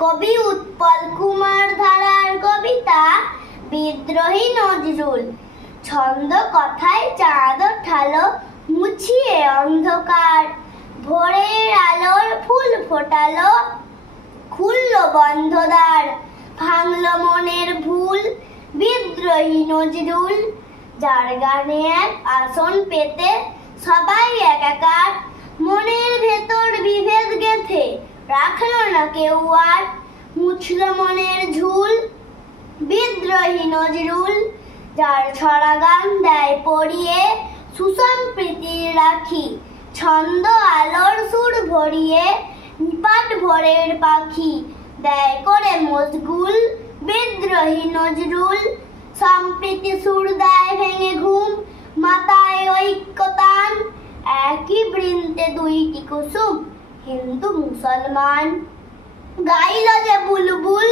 কবি উৎপল কুমার ধারার কবিতা বিদ্রোহী নজরুল। ছন্দ কথায় চাঁদ ওঠালো মুছিয়ে অন্ধকার, ভোরের আলোর ফুল ফোটালো, খুললো বন্ধ দ্বার, ভাঙলো মনের ভুল বিদ্রোহী নজরুল। যার গানে এক আসন পেতে সবাই একাকার, মনের ভেতর বিভেদ গেঁথে রাখলো না কেউ আর, মুছলো মনের ঝুল বিদ্রোহী নজরুল। যার ছড়া গান দেয় পড়িয়ে সুসম্প্রীতির রাখি, ছন্দ আলোর সুর ভরিয়ে নিপাট ভোরের পাখি, দেয় করে মশগুল বিদ্রোহী নজরুল। সম্প্রীতি সুর দেয় ভেঙে ঘুম, মাথায় ঐক্যতান, একই বৃন্তে দুইটি কুসুম হিন্দু মুসলমান। গাইল যে বুলবুল